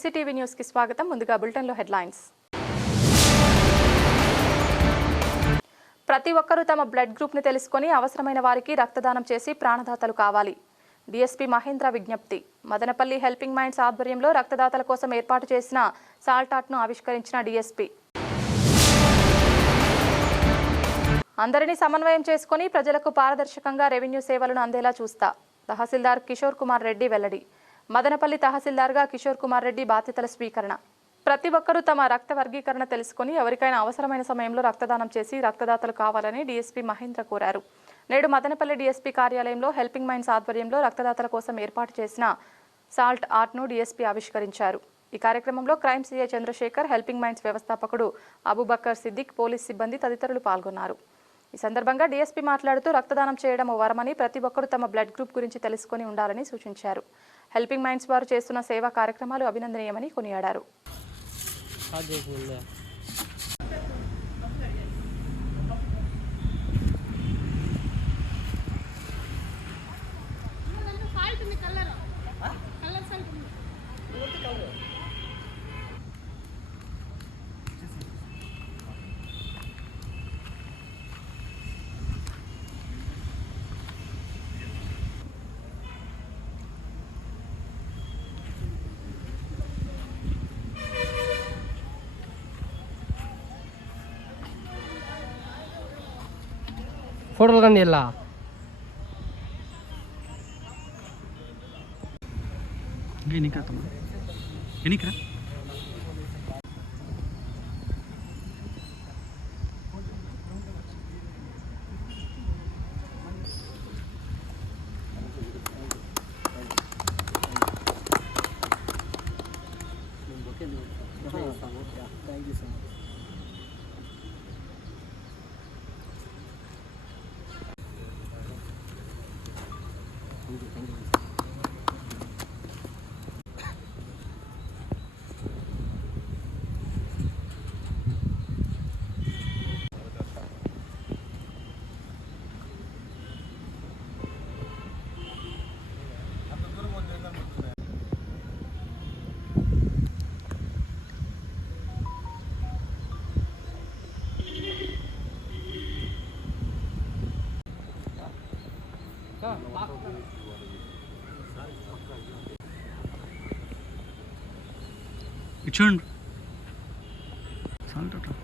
ఎన్సీటీవీ న్యూస్కి స్వాగతం. ముందుగా బులెటిన్లో హెడ్లైన్స్. ప్రతి ఒక్కరూ తమ బ్లడ్ గ్రూప్ని తెలుసుకొని అవసరమైన వారికి రక్తదానం చేసి ప్రాణదాతలు కావాలి. డిఎస్పీ మహేంద్ర విజ్ఞప్తి. మదనపల్లి హెల్పింగ్ మైండ్స్ ఆధ్వర్యంలో రక్తదాతల కోసం ఏర్పాటు చేసిన సాల్టాట్ను ఆవిష్కరించిన డిఎస్పీ. అందరినీ సమన్వయం చేసుకొని ప్రజలకు పారదర్శకంగా రెవెన్యూ సేవలను అందేలా చూస్తా. తహసీల్దార్ కిషోర్ కుమార్ రెడ్డి వెల్లడి. మదనపల్లి తహసీల్దార్గా కిషోర్ కుమార్ రెడ్డి బాధ్యతల స్వీకరణ. ప్రతి ఒక్కరూ తమ రక్త వర్గీకరణ తెలుసుకుని ఎవరికైనా అవసరమైన సమయంలో రక్తదానం చేసి రక్తదాతలు కావాలని డీఎస్పీ మహేంద్ర కోరారు. నేడు మదనపల్లి డీఎస్పీ కార్యాలయంలో హెల్పింగ్ మైండ్స్ ఆధ్వర్యంలో రక్తదాతల కోసం ఏర్పాటు చేసిన సాల్ట్ ఆర్ట్ను డీఎస్పీ ఆవిష్కరించారు. ఈ కార్యక్రమంలో crime CI Chandrasekhar helping minds వ్యవస్థాపకుడు అబుబక్కర్ సిద్దిక్ పోలీస్ సిబ్బంది తదితరులు పాల్గొన్నారు. ఈ సందర్భంగా డీఎస్పీ మాట్లాడుతూ రక్తదానం చేయడం ఓ వరమని ప్రతి ఒక్కరూ తమ బ్లడ్ గ్రూప్ గురించి తెలుసుకొని ఉండాలని సూచించారు. హెల్పింగ్ మైండ్స్ వారు చేస్తున్న సేవా కార్యక్రమాలు అభినందనీయమని కొనియాడారు. ಫೋಟೋలు ಕಂಡು ಇಲ್ಲ ಏನಕ್ಕೆ ಏನಕ್ಕೆ చూడండి సాల్ట్ అట్లా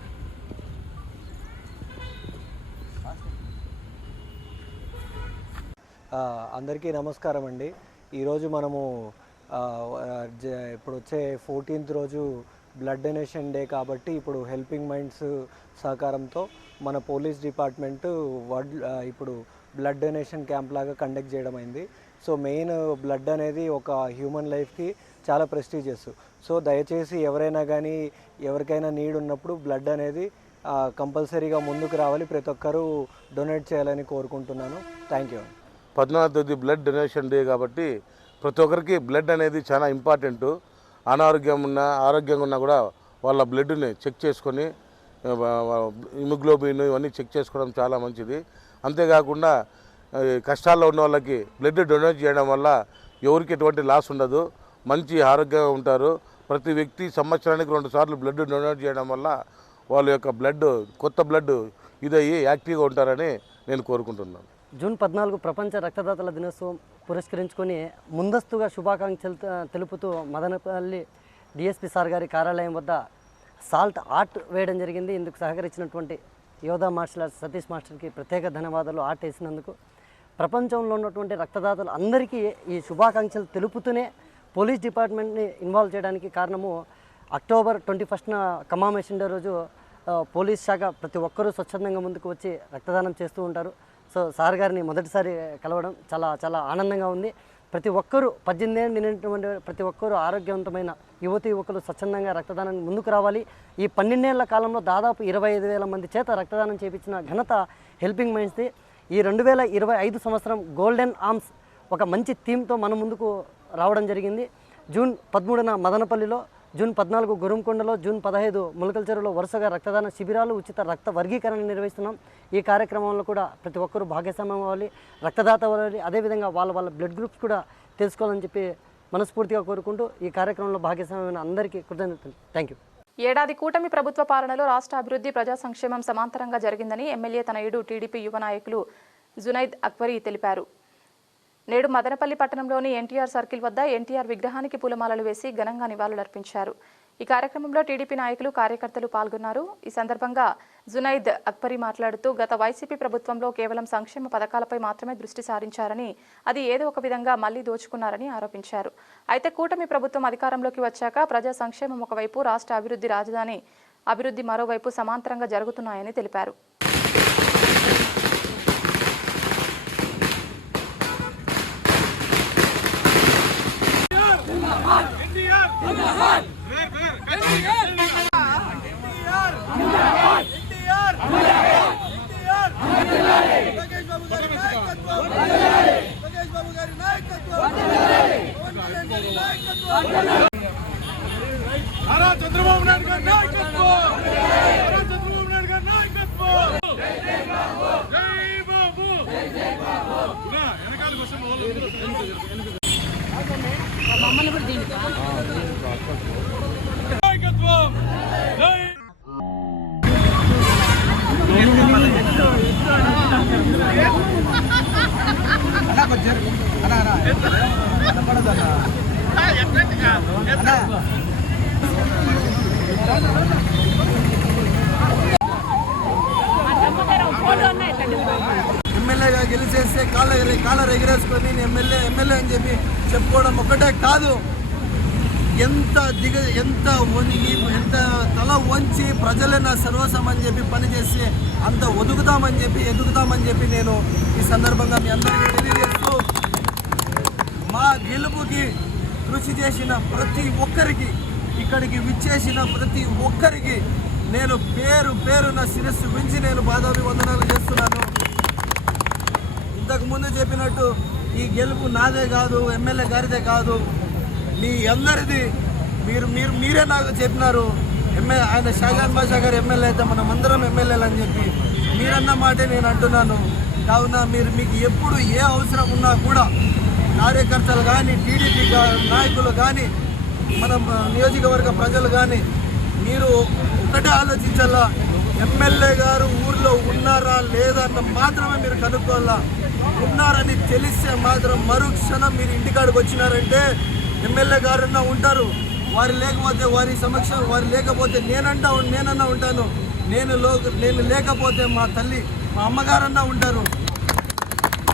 అందరికీ నమస్కారం అండి. ఈరోజు మనము ఇప్పుడు వచ్చే ఫోర్టీన్త్ రోజు బ్లడ్ డొనేషన్ డే కాబట్టి ఇప్పుడు హెల్పింగ్ మైండ్స్ సహకారంతో మన పోలీస్ డిపార్ట్మెంట్ వడ్ ఆ, ఇప్పుడు బ్లడ్ డొనేషన్ క్యాంప్ లాగా కండక్ట్ చేయడం అయింది. సో మెయిన్ బ్లడ్ అనేది ఒక హ్యూమన్ లైఫ్కి చాలా ప్రెస్టీజియస్. సో దయచేసి ఎవరైనా కానీ ఎవరికైనా నీడ్ ఉన్నప్పుడు బ్లడ్ అనేది కంపల్సరీగా ముందుకు రావాలి. ప్రతి ఒక్కరూ డొనేట్ చేయాలని కోరుకుంటున్నాను. Thank you. పద్నాలుగు తేదీ బ్లడ్ డొనేషన్ డే కాబట్టి ప్రతి ఒక్కరికి బ్లడ్ అనేది చాలా ఇంపార్టెంట్. అనారోగ్యం ఉన్నా ఆరోగ్యంగా ఉన్నా కూడా వాళ్ళ బ్లడ్ని చెక్ చేసుకొని హిమోగ్లోబిన్ ఇవన్నీ చెక్ చేసుకోవడం చాలా మంచిది. అంతేకాకుండా కష్టాల్లో ఉన్న వాళ్ళకి బ్లడ్ డొనేట్ చేయడం వల్ల ఎవరికి ఎటువంటి లాస్ ఉండదు. మంచి ఆరోగ్యంగా ఉంటారు. ప్రతి వ్యక్తి సంవత్సరానికి రెండు సార్లు బ్లడ్ డొనేట్ చేయడం వల్ల వాళ్ళ యొక్క బ్లడ్ కొత్త బ్లడ్ ఇదయ్యి యాక్టివ్గా ఉంటారని నేను కోరుకుంటున్నాను. జూన్ పద్నాలుగు ప్రపంచ రక్తదాతల దినోత్సవం పురస్కరించుకొని ముందస్తుగా శుభాకాంక్షలు తెలుపుతూ మదనపల్లి డిఎస్పి సార్ గారి కార్యాలయం వద్ద సాల్ట్ ఆర్ట్ వేయడం జరిగింది. ఇందుకు సహకరించినటువంటి యోధా మార్షల్ ఆర్ట్స్ సతీష్ మాస్టర్కి ప్రత్యేక ధన్యవాదాలు ఆర్ట్ వేసినందుకు. ప్రపంచంలో ఉన్నటువంటి రక్తదాతలు అందరికీ ఈ శుభాకాంక్షలు తెలుపుతూనే పోలీస్ డిపార్ట్మెంట్ని ఇన్వాల్వ్ చేయడానికి కారణము అక్టోబర్ ట్వంటీ ఫస్ట్న కమామేషన్ డే రోజు పోలీస్ శాఖ ప్రతి ఒక్కరూ స్వచ్ఛందంగా ముందుకు వచ్చి రక్తదానం చేస్తూ ఉంటారు. సో సార్ గారిని మొదటిసారి కలవడం చాలా చాలా ఆనందంగా ఉంది. ప్రతి ఒక్కరూ పద్దెనిమిది ఏళ్ళు నిండినటువంటి ప్రతి ఒక్కరూ ఆరోగ్యవంతమైన యువతి యువకులు స్వచ్ఛందంగా రక్తదానం ముందుకు రావాలి. ఈ పన్నెండేళ్ళ కాలంలో దాదాపు ఇరవై ఐదు వేల మంది చేత రక్తదానం చేపించిన ఘనత హెల్పింగ్ మైండ్స్ది. ఈ రెండు వేల ఇరవై ఐదు సంవత్సరం గోల్డెన్ ఆర్మ్స్ ఒక మంచి థీమ్తో మన ముందుకు రావడం జరిగింది. జూన్ పదమూడున మదనపల్లిలో జూన్ పద్నాలుగు గురుంకొండలో జూన్ పదహైదు ములకల చెరువులో వరుసగా రక్తదాన శిబిరాలు ఉచిత రక్త వర్గీకరణ నిర్వహిస్తున్నాం. ఈ కార్యక్రమంలో కూడా ప్రతి ఒక్కరూ భాగస్వామ్యం అవ్వాలి రక్తదాత అవ్వాలి. అదేవిధంగా వాళ్ళ వాళ్ళ బ్లడ్ గ్రూప్స్ కూడా తెలుసుకోవాలని చెప్పి మనస్ఫూర్తిగా కోరుకుంటూ ఈ కార్యక్రమంలో భాగస్వామ్యమైన అందరికీ కృతజ్ఞతలు థ్యాంక్ యూ ఏడాది కూటమి ప్రభుత్వ పాలనలో రాష్ట్ర అభివృద్ధి ప్రజా సంక్షేమం సమాంతరంగా జరిగిందని ఎమ్మెల్యే తనయుడు టీడీపీ యువ నాయకులు జునైద్ అక్బరీ తెలిపారు. నేడు మదనపల్లి పట్టణంలోని ఎన్టీఆర్ సర్కిల్ వద్ద ఎన్టీఆర్ విగ్రహానికి పూలమాలలు వేసి ఘనంగా నివాళులర్పించారు. ఈ కార్యక్రమంలో టీడీపీ నాయకులు కార్యకర్తలు పాల్గొన్నారు. ఈ సందర్భంగా జునైద్ అక్బరీ మాట్లాడుతూ గత వైసీపీ ప్రభుత్వంలో కేవలం సంక్షేమ పథకాలపై మాత్రమే దృష్టి సారించారని అది ఏదో ఒక విధంగా మళ్ళీ దోచుకున్నారని ఆరోపించారు. అయితే కూటమి ప్రభుత్వం అధికారంలోకి వచ్చాక ప్రజా సంక్షేమం ఒకవైపు రాష్ట్ర అభివృద్ధి రాజధాని అభివృద్ధి మరోవైపు సమాంతరంగా జరుగుతున్నాయని తెలిపారు. నారా చంద్రబాబు నాయుడు గారి నాయకత్వం నారా చంద్రబాబు నాయుడు గారి నాయకత్వం జై బాబు నా వెనకాల కోసం నాయకత్వం జై ఎమ్మెల్యేగా గెలిచేస్తే కాళ్ళ కాళ్ళ ఎగిరేసుకొని నేను ఎమ్మెల్యే ఎమ్మెల్యే అని చెప్పి చెప్పుకోవడం ఒకటే కాదు. ఎంత దిగ ఎంత వణిగి ఎంత తల వంచి ప్రజలే నా సర్వస్వం అని చెప్పి పనిచేసి అంత ఒదుగుతామని చెప్పి ఎదుగుతామని చెప్పి నేను ఈ సందర్భంగా మీ అందరికీ తెలియజేస్తూ మా గెలుపుకి కృషి చేసిన ప్రతి ఒక్కరికి ఇక్కడికి విచ్చేసిన ప్రతి ఒక్కరికి నేను పేరు పేరున శిరస్సు వించి నేను పాదాభివందనాలు చేస్తున్నాను. ఇంతకుముందు చెప్పినట్టు ఈ గెలుపు నాదే కాదు ఎమ్మెల్యే గారిదే కాదు. మీ అందరిది మీరు మీరు మీరే నాకు చెప్పినారు. ఎమ్మెల్యే ఆయన షాజాన్ బాషా గారు ఎమ్మెల్యే అయితే మనం అందరం ఎమ్మెల్యేలు అని చెప్పి మీరన్న మాటే నేను అంటున్నాను. కావున మీరు మీకు ఎప్పుడు ఏ అవసరం ఉన్నా కూడా కార్యకర్తలు కానీ టీడీపీ నాయకులు కానీ మన నియోజకవర్గ ప్రజలు కానీ మీరు ఒకటే ఆలోచించాలా? ఎమ్మెల్యే గారు ఊర్లో ఉన్నారా లేదా అన్న మాత్రమే మీరు కనుక్కోవాలా? ఉన్నారని తెలిస్తే మాత్రం మరుక్షణం మీరు ఇంటికాడికి వచ్చినారంటే ఎమ్మెల్యే గారన్నా ఉంటారు. వారు లేకపోతే వారి సమక్షం వారు లేకపోతే నేనంటా నేనన్నా ఉంటాను. నేను లో నేను లేకపోతే మా తల్లి మా అమ్మగారన్నా ఉంటారు.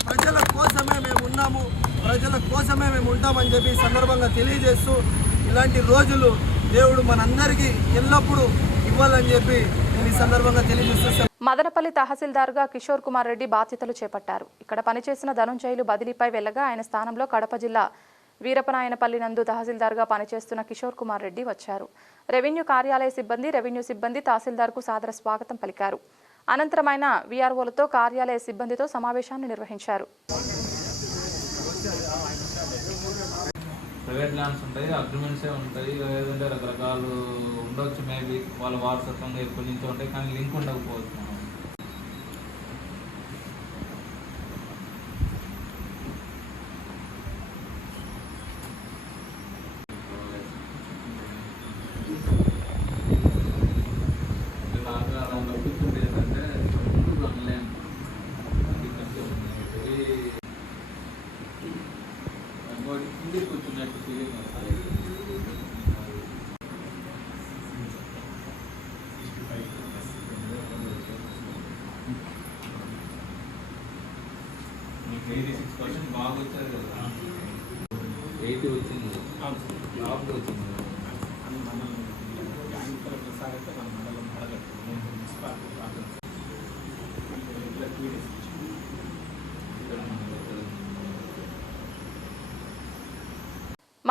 ప్రజల కోసమే మేము ఉన్నాము. ప్రజల కోసమే మేము ఉంటామని చెప్పి సందర్భంగా తెలియజేస్తూ ఇలాంటి రోజులు దేవుడు మనందరికీ ఎల్లప్పుడూ ఇవ్వాలని చెప్పి మదనపల్లి తహసీల్దార్గా కిషోర్ కుమార్ రెడ్డి బాధ్యతలు చేపట్టారు. ఇక్కడ పనిచేసిన ధనుంజయులు బదిలీపై వెళ్ళగా ఆయన స్థానంలో కడప జిల్లా వీరపనాయనపల్లి నందు తహసీల్దార్గా పనిచేస్తున్న కిషోర్ కుమార్ రెడ్డి వచ్చారు. రెవెన్యూ కార్యాలయ సిబ్బంది రెవెన్యూ సిబ్బంది తహసీల్దార్కు సాదర స్వాగతం పలికారు. అనంతరమైన వీఆర్ఓలతో కార్యాలయ సిబ్బందితో సమావేశాన్ని నిర్వహించారు. ప్రైవేట్ ల్యాండ్స్ ఉంటాయి అగ్రిమెంట్సే ఉంటాయి లేదంటే రకరకాలు ఉండొచ్చు మేబీ వాళ్ళ వారసత్వంగా ఎప్పటి నుంచో ఉంటాయి కానీ లింక్ ఉండకపోవచ్చు.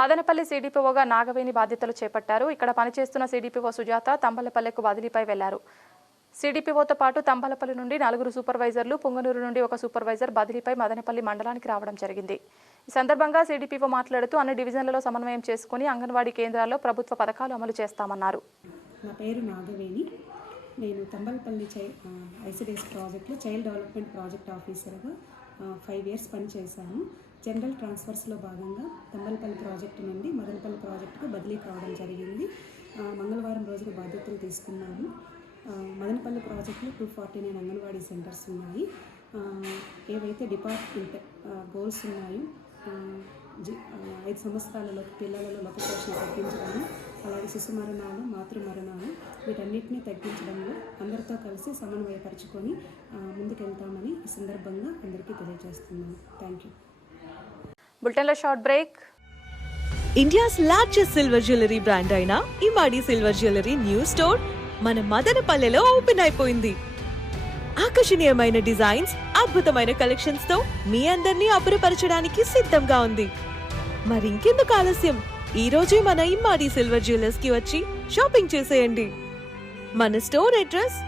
మదనపల్లి సీడీపీఓగా నాగవేణి బాధ్యతలు చేపట్టారు. ఇక్కడ పనిచేస్తున్న సీడీపీఓ సుజాత తంబలపల్లెకు బదిలీపై వెళ్ళారు. సీడీపీఓతో పాటు తంబలపల్లి నుండి నలుగురు సూపర్వైజర్లు పుంగనూరు నుండి ఒక సూపర్వైజర్ బదిలీపై మదనపల్లి మండలానికి రావడం జరిగింది. ఈ సందర్భంగా సీడీపీఓ మాట్లాడుతూ అన్ని డివిజన్లలో సమన్వయం చేసుకుని అంగన్వాడీ కేంద్రాల్లో ప్రభుత్వ పథకాలు అమలు చేస్తామన్నారు. నా పేరు నాగవేణి. నేను తంబలపల్లి చై ఐసిడిఎస్ ప్రాజెక్ట్లో చైల్డ్ డెవలప్మెంట్ ప్రాజెక్ట్ ఆఫీసర్గా ఫైవ్ ఇయర్స్ పనిచేశాను. జనరల్ ట్రాన్స్ఫర్స్లో భాగంగా తంబలపల్లి ప్రాజెక్టు నుండి మదనపల్లి ప్రాజెక్టుకు బదిలీ కావడం జరిగింది. మంగళవారం రోజున బాధ్యతలు తీసుకున్నాము. మదనపల్లి ప్రాజెక్టులో two forty nine anganwadi centres ఉన్నాయి. ఏవైతే డిపార్ట్మెంట్ గోల్స్ ఉన్నాయో జి- ఐదు సంవత్సరాలలో పిల్లలలో లోపపోషణ తగ్గించడము అలాగే శిశు మరణాలు మాతృ మరణాలు వీటన్నిటిని తగ్గించడంలో అందరితో కలిసి సమన్వయపరచుకొని ముందుకెళ్తామని ఈ సందర్భంగా అందరికీ తెలియజేస్తున్నాను. థ్యాంక్ యూ బులెటిన్లో short break. India's largest silver jewellery brand అయిన Imadi silver jewellery new store మన మదనపల్లెలో ఓపెన్ అయిపోయింది. ఆకర్షణీయమైన డిజైన్స్ అద్భుతమైన కలెక్షన్స్తో మీ అందరినీ అబ్బురపరచడానికి సిద్ధంగా ఉంది. మరింకెందుకు ఆలస్యం? ఈ రోజే మన ఇమ్మాడి సిల్వర్ జ్యువెలర్స్కి వచ్చి షాపింగ్ చేసేయండి. మన store address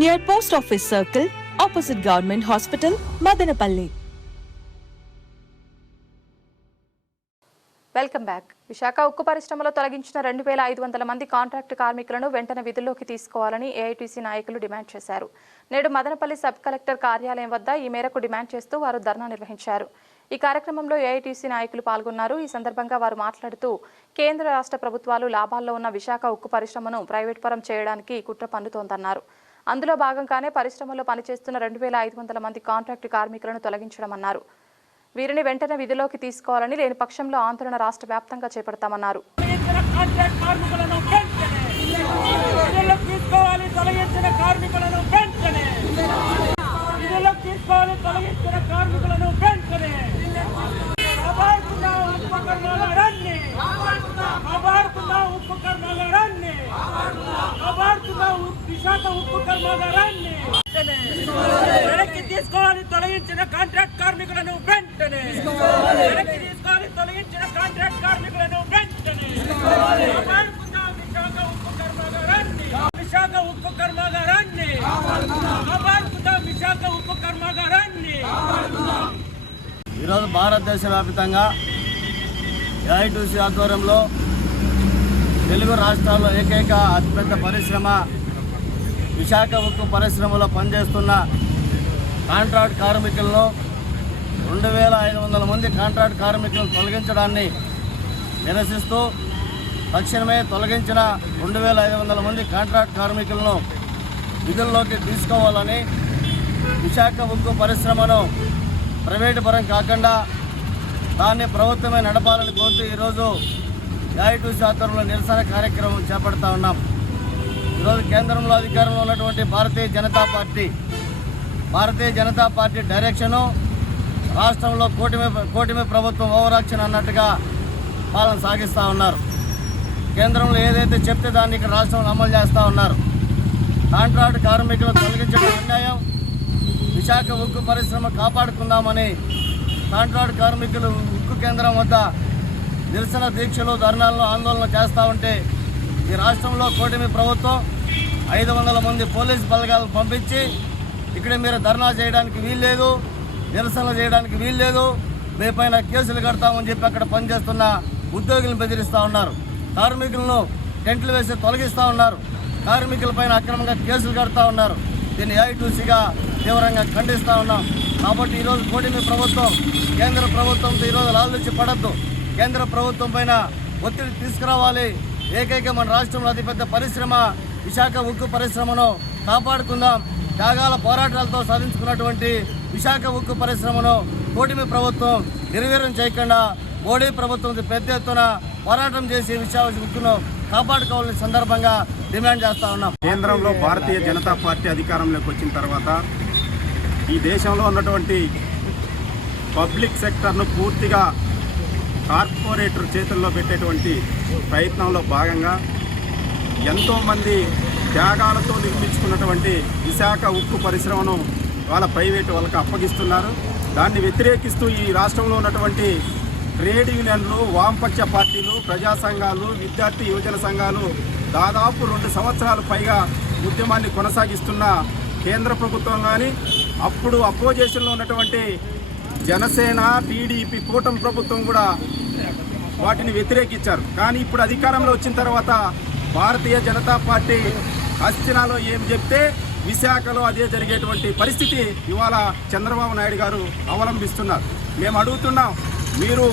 near post office circle opposite government hospital Madanapalle. Welcome back. Visakha ఉక్కు పరిశ్రమలో తొలగించిన రెండు వేల ఐదు వందల మంది కాంట్రాక్టు కార్మికులను వెంటనే విధుల్లోకి తీసుకోవాలని ఏఐటీసీ నాయకులు డిమాండ్ చేశారు. నేడు మదనపల్లి సబ్ కలెక్టర్ కార్యాలయం వద్ద ఈ మేరకు డిమాండ్ చేస్తూ వారు ధర్నా నిర్వహించారు. ఈ కార్యక్రమంలో ఏఐటీసీ నాయకులు పాల్గొన్నారు. ఈ సందర్భంగా వారు మాట్లాడుతూ కేంద్ర రాష్ట్ర ప్రభుత్వాలు లాభాల్లో ఉన్న విశాఖ ఉక్కు పరిశ్రమను ప్రైవేట్ పరం చేయడానికి కుట్ర పన్నుతోందన్నారు. అందులో భాగంగానే పరిశ్రమలో పనిచేస్తున్న రెండు వేల ఐదు వందల మంది కాంట్రాక్టు కార్మికులను తొలగించడం అన్నారు వీరిని వెంటనే విధిలోకి తీసుకోవాలని లేని పక్షంలో ఆందోళన రాష్ట్ర వ్యాప్తంగా చేపడతామన్నారు. తీసుకోవాలి కార్మికులను కార్మికులను విశాఖ ఉప్పు కర్మాగారాన్ని వెనక్కి తీసుకోవాలి తొలగించిన కాంట్రాక్ట్ కార్మికులను వెంటనే వెనక్కి తీసుకోవాలి తొలగించిన కాంట్రాక్ట్ కార్మికులను వెంటనే విశాఖ ఉక్కు కర్మాగారాన్ని కాపాడుకుందాం విశాఖ ఉక్కు కర్మాగారాన్ని ఈరోజు భారతదేశ వ్యాప్తంగా ఏఐటీసీ ఆధ్వర్యంలో తెలుగు రాష్ట్రాల్లో ఏకైక అతిపెద్ద పరిశ్రమ విశాఖ ఉక్కు పరిశ్రమలో పనిచేస్తున్న కాంట్రాక్ట్ కార్మికులను రెండు వేల ఐదు వందల మంది కాంట్రాక్ట్ కార్మికులను తొలగించడాన్ని నిరసిస్తూ తక్షణమే తొలగించిన రెండు వేల ఐదు వందల మంది కాంట్రాక్ట్ కార్మికులను విధుల్లోకి తీసుకోవాలని విశాఖ ఉక్కు పరిశ్రమను ప్రైవేటు పరం కాకుండా దాన్ని ప్రభుత్వమే నడపాలని కోరుతూ ఈరోజు యాయిటు శాతంలో నిరసన కార్యక్రమం చేపడతా ఉన్నాం. ఈరోజు కేంద్రంలో అధికారంలో ఉన్నటువంటి Bharatiya Janata party Bharatiya Janata party direction రాష్ట్రంలో కూటమి కూటమి ప్రభుత్వం ఓవరాక్షన్ అన్నట్టుగా పాలన సాగిస్తూ ఉన్నారు. కేంద్రంలో ఏదైతే చెప్తే దాన్ని ఇక్కడ రాష్ట్రంలో అమలు చేస్తూ ఉన్నారు. కాంట్రాక్ట్ కార్మికులు తొలగించడం అన్యాయం. విశాఖ ఉక్కు పరిశ్రమ కాపాడుకుందామని కాంట్రాక్ట్ కార్మికులు ఉక్కు కేంద్రం వద్ద నిరసన దీక్షలు ధర్నాలను ఆందోళన చేస్తూ ఉంటే ఈ రాష్ట్రంలో కూటమి ప్రభుత్వం ఐదు వందల మంది పోలీస్ బలగాలను పంపించి ఇక్కడ మీరు ధర్నా చేయడానికి వీల్లేదు. నిరసనలు చేయడానికి వీల్లేదు రేపైన కేసులు కడతామని చెప్పి అక్కడ పనిచేస్తున్న ఉద్యోగులను బెదిరిస్తూ ఉన్నారు. కార్మికులను టెంట్లు వేసి తొలగిస్తూ ఉన్నారు. కార్మికులపైన అక్రమంగా కేసులు కడతా ఉన్నారు. దీన్ని ఏఐటీసీగా తీవ్రంగా ఖండిస్తూ ఉన్నాం. కాబట్టి ఈరోజు కూటమి ప్రభుత్వం కేంద్ర ప్రభుత్వంతో ఈరోజు లాలుచి పడద్దు. కేంద్ర ప్రభుత్వం పైన ఒత్తిడి తీసుకురావాలి. ఏకైక మన రాష్ట్రంలో అతిపెద్ద పరిశ్రమ విశాఖ ఉక్కు పరిశ్రమను కాపాడుకుందాం. త్యాగాల పోరాటాలతో సాధించుకున్నటువంటి విశాఖ ఉక్కు పరిశ్రమను కూటమి ప్రభుత్వం నిర్వీర్యం చేయకుండా మోడీ ప్రభుత్వం పెద్ద ఎత్తున పోరాటం చేసి విశాఖ ఉక్కును కాపాడుకోవాలని సందర్భంగా డిమాండ్ చేస్తా ఉన్నాం. కేంద్రంలో భారతీయ జనతా పార్టీ అధికారంలోకి వచ్చిన తర్వాత ఈ దేశంలో ఉన్నటువంటి పబ్లిక్ సెక్టర్ను పూర్తిగా కార్పొరేటర్ చేతుల్లో పెట్టేటువంటి ప్రయత్నంలో భాగంగా ఎంతోమంది త్యాగాలతో నిర్మించుకున్నటువంటి విశాఖ ఉక్కు పరిశ్రమను వాళ్ళ ప్రైవేటు వాళ్ళకి అప్పగిస్తున్నారు. దాన్ని వ్యతిరేకిస్తూ ఈ రాష్ట్రంలో ఉన్నటువంటి ట్రేడ్ యూనియన్లు వామపక్ష పార్టీలు ప్రజా సంఘాలు విద్యార్థి యువజన సంఘాలు దాదాపు రెండు సంవత్సరాలు పైగా ఉద్యమాన్ని కొనసాగిస్తున్న కేంద్ర ప్రభుత్వం కానీ అప్పుడు అపోజిషన్లో ఉన్నటువంటి జనసేన టీడీపీ కూటమి ప్రభుత్వం కూడా వాటిని వ్యతిరేకించారు. కానీ ఇప్పుడు అధికారంలో వచ్చిన తర్వాత భారతీయ జనతా పార్టీ హస్తినాలో ఏం చెప్తే విశాఖలో అదే జరిగేటువంటి పరిస్థితి ఇవాళ చంద్రబాబు నాయుడు గారు అవలంబిస్తున్నారు. మేము అడుగుతున్నాం మీరు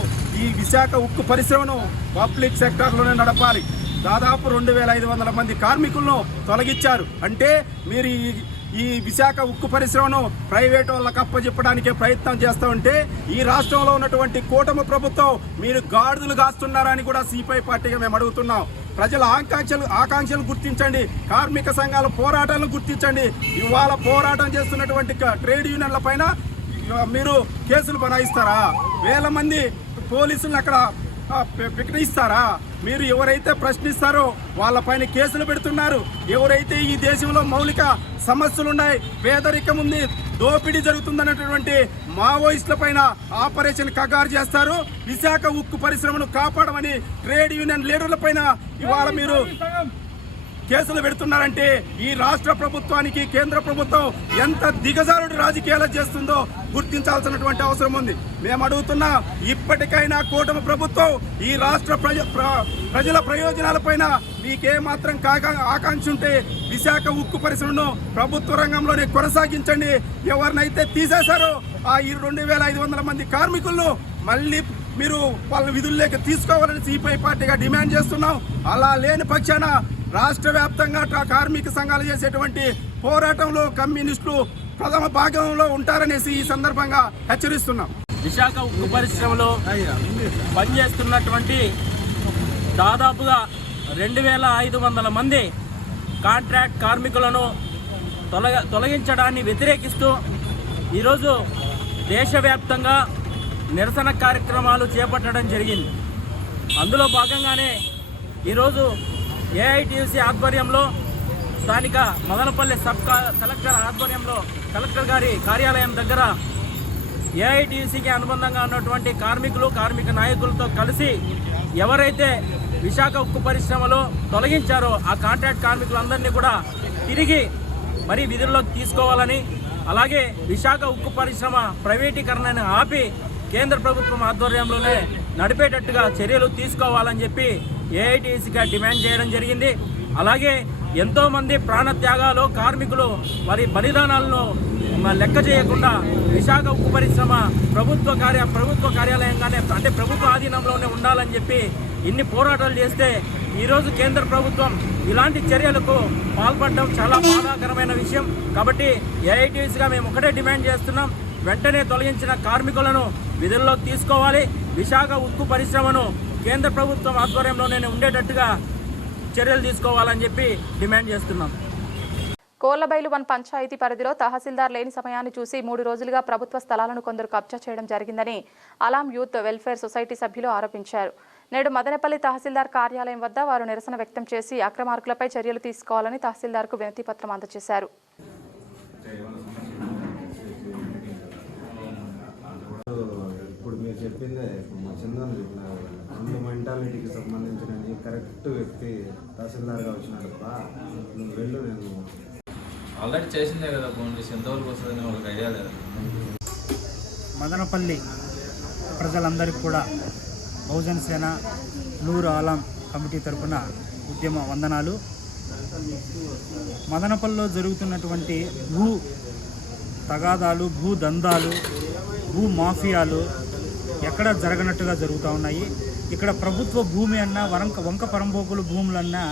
ఈ విశాఖ ఉక్కు పరిశ్రమను పబ్లిక్ సెక్టార్లోనే నడపాలి. దాదాపు రెండు వేల ఐదు వందల మంది కార్మికులను తొలగించారు. అంటే మీరు ఈ ఈ విశాఖ ఉక్కు పరిశ్రమను ప్రైవేట్ వాళ్ళకి అప్పచెప్పడానికే ప్రయత్నం చేస్తూ ఉంటే ఈ రాష్ట్రంలో ఉన్నటువంటి కూటమి ప్రభుత్వం మీరు గాడిదలు కాస్తున్నారని కూడా సిపిఐ పార్టీగా మేము అడుగుతున్నాం. ప్రజల ఆకాంక్షలు ఆకాంక్షలు గుర్తించండి. కార్మిక సంఘాల పోరాటాలను గుర్తించండి. ఇవాళ పోరాటం చేస్తున్నటువంటి ట్రేడ్ యూనియన్ల పైన మీరు కేసులు బనాయిస్తారా? వేల మంది పోలీసులను అక్కడ ప్రకటిస్తారా మీరు ఎవరైతే ప్రశ్నిస్తారో వాళ్ళపైన కేసులు పెడుతున్నారు. ఎవరైతే ఈ దేశంలో మౌలిక సమస్యలు ఉన్నాయి పేదరికం ఉంది దోపిడీ జరుగుతుందన్నటువంటి మావోయిస్టుల పైన ఆపరేషన్ కగారు చేస్తారు. విశాఖ ఉక్కు పరిశ్రమను కాపాడమని ట్రేడ్ యూనియన్ లీడర్ల పైన ఇవాళ మీరు కేసులు పెడుతున్నారంటే ఈ రాష్ట్ర ప్రభుత్వానికి కేంద్ర ప్రభుత్వం ఎంత దిగజారుడు రాజకీయాలు చేస్తుందో గుర్తించాల్సినటువంటి అవసరం ఉంది. మేము అడుగుతున్నా ఇప్పటికైనా కూటమి ప్రభుత్వం ఈ రాష్ట్ర ప్రజ ప్రజల ప్రయోజనాలపైన మీకేమాత్రం కాగా ఆకాంక్ష ఉంటే విశాఖ ఉక్కు పరిశ్రమను ప్రభుత్వ రంగంలోనే కొనసాగించండి. ఎవరినైతే తీసేశారో ఈ రెండు వేల ఐదు వందల మంది కార్మికులను మళ్ళీ మీరు వాళ్ళ విధుల్లోకి తీసుకోవాలని సిపిఐ పార్టీగా డిమాండ్ చేస్తున్నాం. అలా లేని పక్షాన రాష్ట్ర వ్యాప్తంగా కార్మిక సంఘాలు చేసేటువంటి పోరాటంలో కమ్యూనిస్టులు ప్రథమ భాగంలో ఉంటారనేసి ఈ సందర్భంగా హెచ్చరిస్తున్నాం. విశాఖ ఉక్కు పరిశ్రమలో పనిచేస్తున్నటువంటి దాదాపుగా రెండు వేల ఐదు వందల మంది కాంట్రాక్ట్ కార్మికులను తొలగ తొలగించడాన్ని వ్యతిరేకిస్తూ ఈరోజు దేశవ్యాప్తంగా నిరసన కార్యక్రమాలు చేపట్టడం జరిగింది. అందులో భాగంగానే ఈరోజు ఏఐటిసి ఆధ్వర్యంలో స్థానిక మదనపల్లి సబ్ కలెక్టర్ ఆధ్వర్యంలో కలెక్టర్ గారి కార్యాలయం దగ్గర ఏఐటీసీకి అనుబంధంగా ఉన్నటువంటి కార్మికులు కార్మిక నాయకులతో కలిసి ఎవరైతే విశాఖ ఉక్కు పరిశ్రమలో తొలగించారో ఆ కాంట్రాక్ట్ కార్మికులందరినీ కూడా తిరిగి మరి విధుల్లోకి తీసుకోవాలని అలాగే విశాఖ ఉక్కు పరిశ్రమ ప్రైవేటీకరణను ఆపి కేంద్ర ప్రభుత్వం ఆధ్వర్యంలోనే నడిపేటట్టుగా చర్యలు తీసుకోవాలని చెప్పి ఏఐటీసీగా డిమాండ్ చేయడం జరిగింది. అలాగే ఎంతోమంది ప్రాణత్యాగాలు కార్మికులు వారి బలిదానాలను లెక్క చేయకుండా విశాఖ ఉక్కు పరిశ్రమ ప్రభుత్వ కార్య ప్రభుత్వ కార్యాలయంగానే అంటే ప్రభుత్వ ఆధీనంలోనే ఉండాలని చెప్పి ఇన్ని పోరాటాలు చేస్తే ఈరోజు కేంద్ర ప్రభుత్వం ఇలాంటి చర్యలకు పాల్పడడం చాలా బాధాకరమైన విషయం. కాబట్టి ఏఐటీసీగా మేము ఒకటే డిమాండ్ చేస్తున్నాం. వెంటనే తొలగించిన కార్మికులను విధుల్లోకి తీసుకోవాలి. విశాఖ ఉక్కు పరిశ్రమను కేంద్ర ప్రభుత్వం ఆధ్వర్యంలోనే ఉండేటట్టుగా చర్యలు తీసుకోవాలని చెప్పి డిమాండ్ చేస్తున్నాం. కోళ్ళబైలు వన్ పంచాయతీ పరిధిలో తహసీల్దార్ లేని సమయాన్ని చూసి మూడు రోజులుగా ప్రభుత్వ స్థలాలను కొందరు కబ్జా చేయడం జరిగిందని అలాం యూత్ వెల్ఫేర్ సొసైటీ సభ్యులు ఆరోపించారు. నేడు మదనపల్లి తహసీల్దార్ కార్యాలయం వద్ద వారు నిరసన వ్యక్తం చేసి అక్రమార్కులపై చర్యలు తీసుకోవాలని తహసీల్దార్కు వినతి పత్రం అందజేశారు. ఇప్పుడు మీరు చెప్పిందే ఇప్పుడు మా చిన్న చిన్న మెంటాలిటీకి సంబంధించిన కరెక్ట్ వ్యక్తి తహసీల్దార్గా వచ్చినాడు నువ్వు వెళ్ళు నేను ఆల్రెడీ చేసిందే కదా ఫోన్ చేసి ఎంతవరకు వస్తుందని వాళ్ళకి ఐడియా లేదు? మదనపల్లి ప్రజలందరికీ కూడా బహుజన సేన నూరు ఆలం కమిటీ తరపున ఉద్యమ వందనాలు. మదనపల్లిలో జరుగుతున్నటువంటి భూ తగాదాలు భూ దందాలు భూ మాఫియాలు ఎక్కడ జరగనట్టుగా జరుగుతూ ఉన్నాయి. ఇక్కడ ప్రభుత్వ భూమి అన్నా వరంక వంక పరంబోకుల భూములన్నా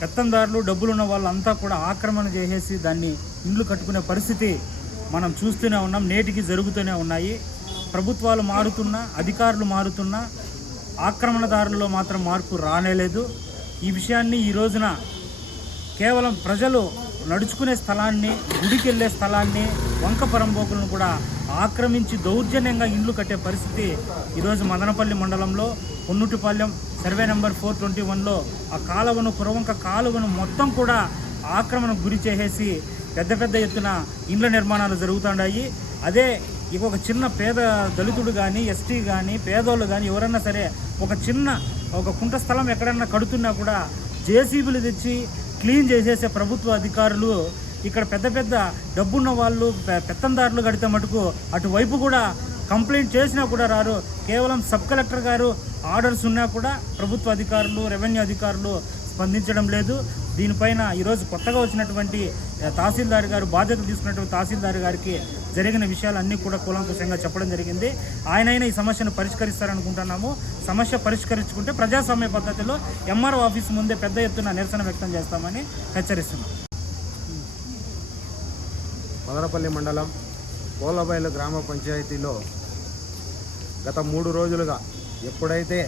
పెత్తందారులు డబ్బులున్న వాళ్ళంతా కూడా ఆక్రమణ చేసేసి దాన్ని ఇండ్లు కట్టుకునే పరిస్థితి మనం చూస్తూనే ఉన్నాం నేటికి జరుగుతూనే ఉన్నాయి. ప్రభుత్వాలు మారుతున్నా అధికారులు మారుతున్నా ఆక్రమణదారుల్లో మాత్రం మార్పు రానేలేదు ఈ విషయాన్ని ఈ రోజున కేవలం ప్రజలు నడుచుకునే స్థలాన్ని గుడికి వెళ్ళే స్థలాన్ని వంక పరంబోకులను కూడా ఆక్రమించి దౌర్జన్యంగా ఇండ్లు కట్టే పరిస్థితి ఈరోజు మదనపల్లి మండలంలో Ponnutipalem survey number four twenty వన్లో ఆ కాలువను పురవంక కాలువను మొత్తం కూడా ఆక్రమణకు గురి చేసేసి పెద్ద పెద్ద ఎత్తున ఇండ్ల నిర్మాణాలు జరుగుతున్నాయి అదే ఇక ఒక చిన్న పేద దళితుడు కానీ ఎస్టీ కానీ పేదోళ్ళు కానీ ఎవరన్నా సరే ఒక చిన్న ఒక కుంట స్థలం ఎక్కడన్నా కడుతున్నా కూడా జేసీబీలు తెచ్చి క్లీన్ చేసేసే ప్రభుత్వ అధికారులు ఇక్కడ పెద్ద పెద్ద డబ్బున్న వాళ్ళు పెత్తందారులు కడితే మటుకు అటువైపు కూడా కంప్లైంట్ చేసినా కూడా రారు. కేవలం సబ్ కలెక్టర్ గారు ఆర్డర్స్ ఉన్నా కూడా ప్రభుత్వ అధికారులు రెవెన్యూ అధికారులు స్పందించడం లేదు. దీనిపైన ఈరోజు కొత్తగా వచ్చినటువంటి తహసీల్దార్ గారు బాధ్యత తీసుకున్నటువంటి తహసీల్దార్ గారికి జరిగిన విషయాలన్నీ కూడా కూలంకుషంగా చెప్పడం జరిగింది. ఆయనైనా ఈ సమస్యను పరిష్కరిస్తారనుకుంటున్నాము. సమస్య పరిష్కరించుకుంటే ప్రజాస్వామ్య పద్ధతిలో ఎంఆర్ఓ ఆఫీస్ ముందే పెద్ద ఎత్తున నిరసన వ్యక్తం చేస్తామని హెచ్చరిస్తున్నాం. మదనపల్లి మండలం పోలబైలు గ్రామ పంచాయతీలో గత మూడు రోజులుగా ఎప్పుడైతే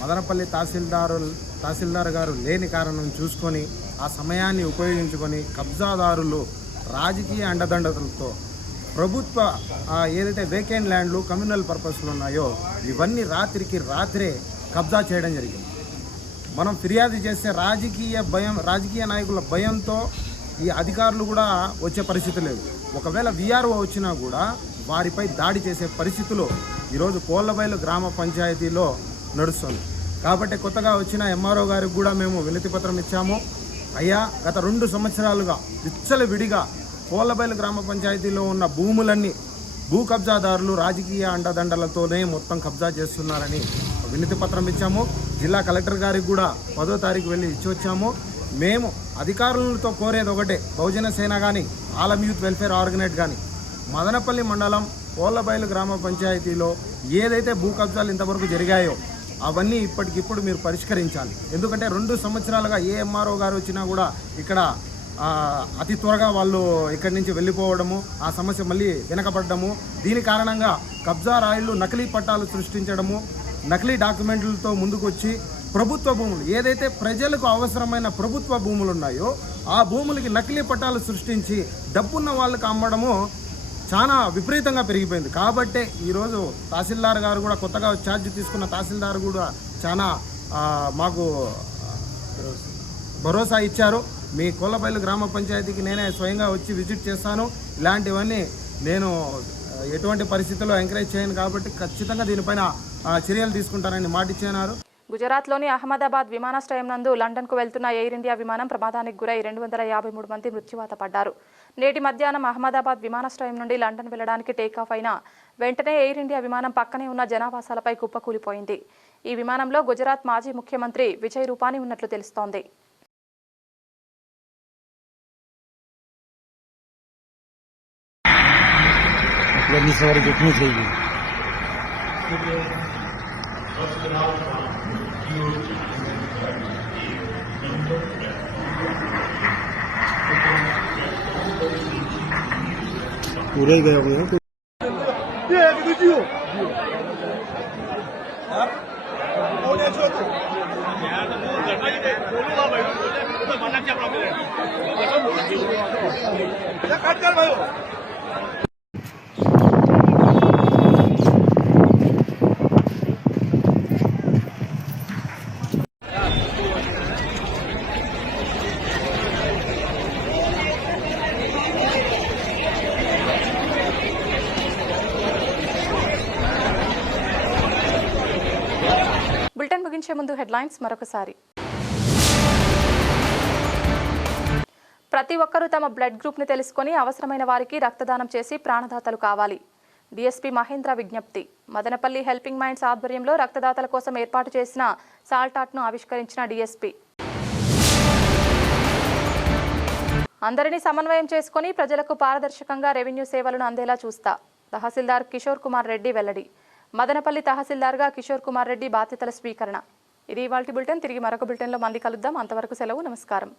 మదనపల్లి తహసీల్దారు తహసీల్దార్ గారు లేని కారణం చూసుకొని ఆ సమయాన్ని ఉపయోగించుకొని కబ్జాదారులు రాజకీయ అండదండతలతో ప్రభుత్వ ఏదైతే వేకెంట్ ల్యాండ్లు కమ్యూనల్ పర్పస్లు ఉన్నాయో ఇవన్నీ రాత్రికి రాత్రే కబ్జా చేయడం జరిగింది. మనం ఫిర్యాదు చేస్తే రాజకీయ భయం రాజకీయ నాయకుల భయంతో ఈ అధికారులు కూడా వచ్చే పరిస్థితి లేదు. ఒకవేళ విఆర్ఓ వచ్చినా కూడా వారిపై దాడి చేసే పరిస్థితులు ఈరోజు కోళ్ళబైలు గ్రామ పంచాయతీలో నడుస్తుంది. కాబట్టి కొత్తగా వచ్చిన ఎంఆర్ఓ గారికి కూడా మేము వినతి పత్రం ఇచ్చాము. అయ్యా గత రెండు సంవత్సరాలుగా విచ్చలు విడిగా కోళ్ళబైలు గ్రామ పంచాయతీలో ఉన్న భూములన్నీ భూ కబ్జాదారులు రాజకీయ అండదండలతోనే మొత్తం కబ్జా చేస్తున్నారని వినతి పత్రం ఇచ్చాము. జిల్లా కలెక్టర్ గారికి కూడా పదో తారీఖు వెళ్ళి ఇచ్చి వచ్చాము. మేము అధికారులతో కోరేది ఒకటే బహుజన సేన కానీ ఆలం యూత్ వెల్ఫేర్ ఆర్గనైజ్ కానీ మదనపల్లి మండలం కోళ్ళబైలు గ్రామ పంచాయతీలో ఏదైతే భూ కబ్జాలు ఇంతవరకు జరిగాయో అవన్నీ ఇప్పటికిప్పుడు మీరు పరిష్కరించాలి. ఎందుకంటే రెండు సంవత్సరాలుగా ఏ ఎంఆర్ఓ గారు వచ్చినా కూడా ఇక్కడ అతి త్వరగా వాళ్ళు ఇక్కడి నుంచి వెళ్ళిపోవడము ఆ సమస్య మళ్ళీ వెనకబడ్డము. దీని కారణంగా కబ్జా రాయిళ్ళు నకిలీ పట్టాలు సృష్టించడము నకిలీ డాక్యుమెంట్లతో ముందుకు వచ్చి ప్రభుత్వ భూములు ఏదైతే ప్రజలకు అవసరమైన ప్రభుత్వ భూములు ఉన్నాయో ఆ భూములకి నకిలీ పట్టాలు సృష్టించి డబ్బున్న వాళ్ళకి అమ్మడము చాలా విపరీతంగా పెరిగిపోయింది. కాబట్టే ఈరోజు తహసీల్దార్ గారు కూడా కొత్తగా ఛార్జ్ తీసుకున్న తహసీల్దార్ కూడా చాలా మాకు భరోసా ఇచ్చారు. మీ కొల్లపల్లి గ్రామ పంచాయతీకి నేనే స్వయంగా వచ్చి విజిట్ చేస్తాను. ఇలాంటివన్నీ నేను ఎటువంటి పరిస్థితుల్లో ఎంకరేజ్ చేయను కాబట్టి ఖచ్చితంగా దీనిపైన చర్యలు తీసుకుంటానని మాటిచ్చారు గుజరాత్లోని అహ్మదాబాద్ విమానాశ్రయం నందు లండన్కు వెళ్తున్న ఎయిర్ ఇండియా విమానం ప్రమాదానికి గురై రెండు వందల యాభై మూడు మంది మృత్యువాత పడ్డారు. నేటి మధ్యాహ్నం అహ్మదాబాద్ విమానాశ్రయం నుండి లండన్ వెళ్ళడానికి టేకాఫ్ అయిన వెంటనే ఎయిర్ ఇండియా విమానం పక్కనే ఉన్న జనావాసాలపై కుప్పకూలిపోయింది. ఈ విమానంలో గుజరాత్ మాజీ ముఖ్యమంత్రి విజయ్ రూపానీ ఉన్నట్లు తెలుస్తోంది. પૂરાઈ ગયા હોય. તો? ముందు హెడ్లైన్స్ మరొకసారి. ప్రతి ఒక్కరూ తమ బ్లడ్ గ్రూప్ని తెలుసుకొని అవసరమైన వారికి రక్తదానం చేసి ప్రాణదాతలు కావాలి. డీఎస్పీ మహేంద్ర విజ్ఞప్తి. మదనపల్లి హెల్పింగ్ మైండ్స్ ఆధ్వర్యంలో రక్తదాతల కోసం ఏర్పాటు చేసిన సాల్టాట్ను ఆవిష్కరించిన డీఎస్పీ. అందరినీ సమన్వయం చేసుకొని ప్రజలకు పారదర్శకంగా రెవెన్యూ సేవలను అందేలా చూస్తా. తహసీల్దార్ కిషోర్ కుమార్ రెడ్డి వెల్లడి. మదనపల్లి తహసీల్దార్గా కిషోర్ కుమార్ రెడ్డి బాధ్యతల స్వీకరణ. ఇది ఇవాళ బులెటిన్. తిరిగి మరొక బులెటిన్లో మళ్ళీ కలుద్దాం. అంతవరకు సెలవు. నమస్కారం.